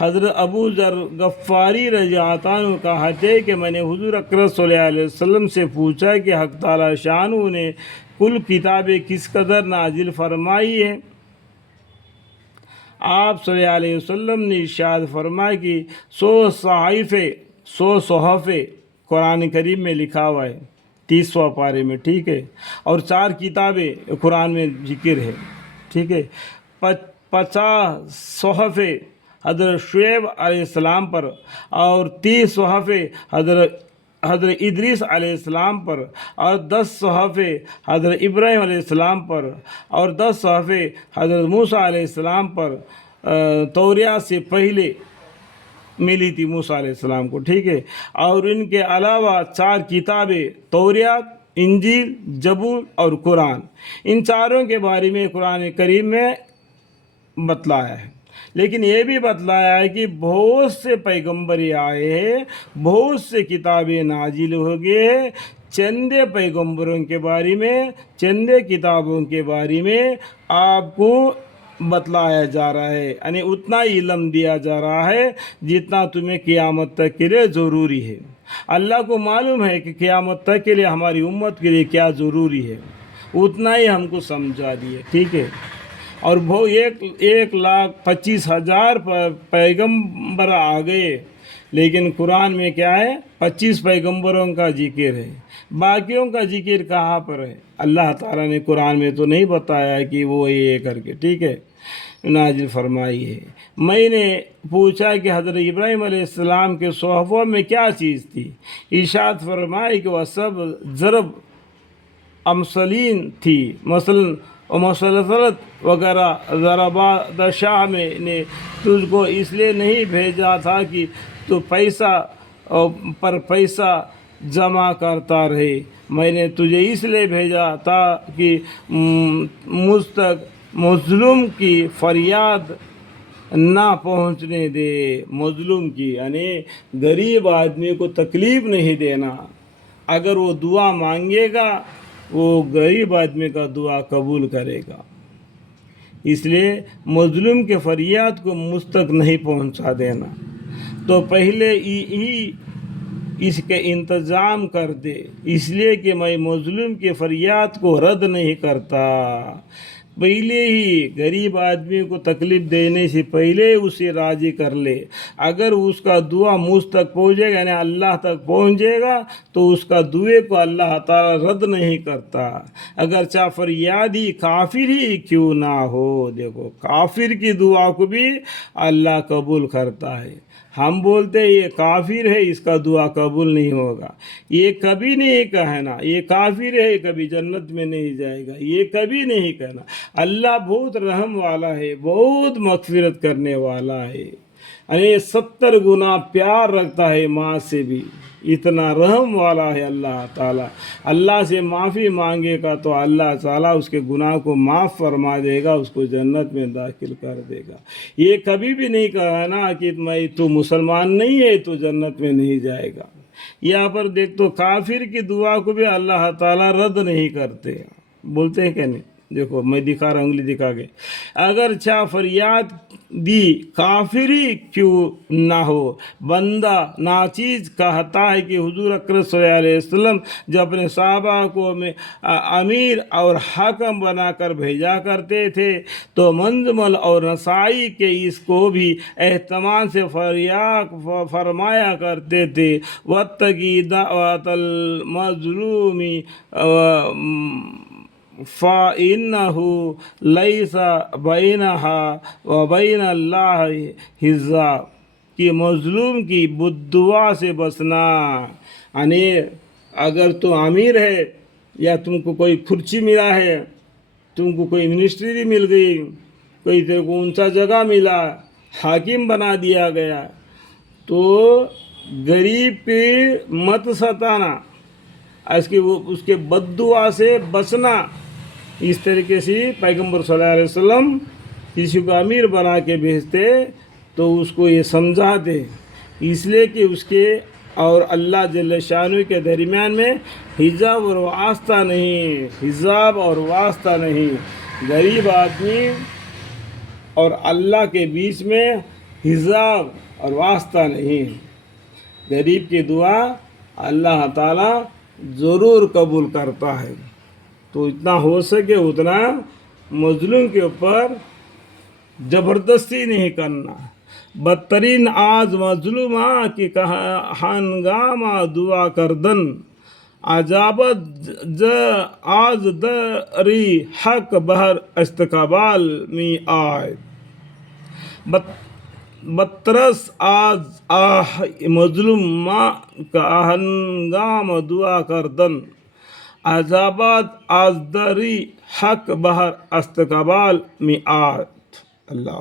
حضرت ابو ذر غفاری رضی اللہ عنہ کہتے کہ میں نے حضور اکرم صلی اللہ علیہ وسلم سے پوچھا کہ حق تعالی شانہ نے کل کتابیں کس قدر نازل فرمائی ہے؟ آپ صلی اللہ علیہ وسلم نے ارشاد فرمایا کہ 100 صحف قرآن کریم میں لکھا ہوا ہے 30واں پارے میں، ٹھیک ہے، اور 4 کتابیں قرآن میں ذکر ہے، ٹھیک ہے، 50 صحف حضرت شعیب علیہ السلام پر اور 30 صحف حضرت ادریس علیہ السلام پر اور 10 صحف حضرت ابراہیم علیہ السلام پر اور 10 صحف حضرت موسیٰ علیہ السلام پر توریات سے پہلے ملی تھی موسیٰ علیہ السلام کو، ٹھیک ہے، اور ان کے علاوہ 4 کتابیں توریات، انجیل، زبور اور قرآن، ان چاروں کے بارے میں قرآن کریم میں بتلایا ہے۔ لیکن یہ بھی بتلایا ہے کہ بہت سے پیغمبر آئے ہیں، بہت سے کتابیں نازل ہو گئے ہیں، چندے پیغمبروں کے بارے میں، چندے کتابوں کے بارے میں آپ کو بتلایا جا رہا ہے، یعنی اتنا علم دیا جا رہا ہے جتنا تمہیں قیامت تک کے لیے ضروری ہے۔ اللہ کو معلوم ہے کہ قیامت تک کے لیے ہماری امت کے لیے کیا ضروری ہے، اتنا ہی ہم کو سمجھا دیے، ٹھیک ہے۔ اور وہ 1,25,000 پیغمبر آ گئے، لیکن قرآن میں کیا ہے؟ 25 پیغمبروں کا ذکر ہے، باقیوں کا ذکر کہاں پر ہے؟ اللہ تعالیٰ نے قرآن میں تو نہیں بتایا ہے کہ وہ یہ کر کے، ٹھیک ہے، نازل فرمائی ہے۔ میں نے پوچھا کہ حضرت ابراہیم علیہ السلام کے صحفوں میں کیا چیز تھی؟ ارشاد فرمائی کہ وہ سب ضرب امثلین تھی، مثلاً مسلسلت وغیرہ۔ ضربات شاہ میں نے تجھ کو اس لیے نہیں بھیجا تھا کہ تو پیسہ پر پیسہ جمع کرتا رہے، میں نے تجھے اس لیے بھیجا تھا کہ مجھ تک مظلوم کی فریاد نہ پہنچنے دے۔ مظلوم کی یعنی غریب آدمی کو تکلیف نہیں دینا، اگر وہ دعا مانگے گا وہ غریب آدمی کا دعا قبول کرے گا، اس لیے مظلوم کے فریاد کو مجھ تک نہیں پہنچا دینا، تو پہلے ہی اس کے انتظام کر دے، اس لیے کہ میں مظلوم کے فریاد کو رد نہیں کرتا۔ پہلے ہی غریب آدمی کو تکلیف دینے سے پہلے اسے راضی کر لے، اگر اس کا دعا مجھ تک پہنچے گا یعنی اللہ تک پہنچے گا تو اس کا دعے کو اللہ تعالیٰ رد نہیں کرتا، اگر چاہ فریاد ہی کافر ہی کیوں نہ ہو۔ دیکھو کافر کی دعا کو بھی اللہ قبول کرتا ہے، ہم بولتے یہ کافر ہے اس کا دعا قبول نہیں ہوگا، یہ کبھی نہیں کہنا یہ کافر ہے کبھی جنت میں نہیں جائے گا، یہ کبھی نہیں کہنا۔ اللہ بہت رحم والا ہے، بہت مغفرت کرنے والا ہے، یعنی 70 گنا پیار رکھتا ہے ماں سے بھی، اتنا رحم والا ہے اللہ تعالیٰ۔ اللہ سے معافی مانگے گا تو اللہ تعالیٰ اس کے گناہ کو معاف فرما دے گا، اس کو جنت میں داخل کر دے گا۔ یہ کبھی بھی نہیں کہا نا کہ تو مسلمان نہیں ہے تو جنت میں نہیں جائے گا۔ یہاں پر دیکھ تو کافر کی دعا کو بھی اللہ تعالیٰ رد نہیں کرتے، بولتے ہیں کہ نہیں؟ دیکھو میں دکھا رہا ہوں، انگلی دکھا کے، اگر چاہ فریاد دی کافر ہی کیوں نہ ہو۔ بندہ ناچیز کہتا ہے کہ حضور اکرم صلی اللہ علیہ وسلم جب اپنے صحابہ کو امیر اور حاکم بنا کر بھیجا کرتے تھے تو منجمل اور نسائی کے اس کو بھی اہتمام سے فرمایا کرتے تھے، وَاتَّقِ دَعْوَةَ الْمَظْلُومِ فَإِنَّهُ لَيْسَ بَيْنَهَا وَبَيْنَ اللَّهِ حِجَابٌ، کہ مظلوم کی بد دعا سے بچنا، یعنی اگر تو امیر ہے یا تم کو کوئی کرسی ملا ہے، تم کو کوئی منسٹری مل گئی، کوئی تیرے کو اونچا جگہ ملا، حاکم بنا دیا گیا، تو غریب پہ مت ستانا، اس کے بد دعا سے بچنا۔ اس طریقے سے پیغمبر صلی اللہ علیہ وسلم کسی کو امیر بنا کے بھیجتے تو اس کو یہ سمجھاتے، اس لیے کہ اس کے اور اللہ جل شانہ کے درمیان میں حجاب اور واسطہ نہیں، حجاب اور واسطہ نہیں، غریب آدمی اور اللہ کے بیچ میں حساب اور واسطہ نہیں ہے۔ غریب کی دعا اللہ تعالیٰ ضرور قبول کرتا ہے، تو اتنا ہو سکے اتنا مظلوم کے اوپر زبردستی نہیں کرنا۔ بدترین آج مظلومہ کی ہنگامہ دعا کردن، عجابت آج دری حق بہر استقبال می آئے۔ بترس آج مظلومہ کا ہنگامہ دعا کردن، عجابت آج دری حق بہر استقبال می آئے۔ اللہ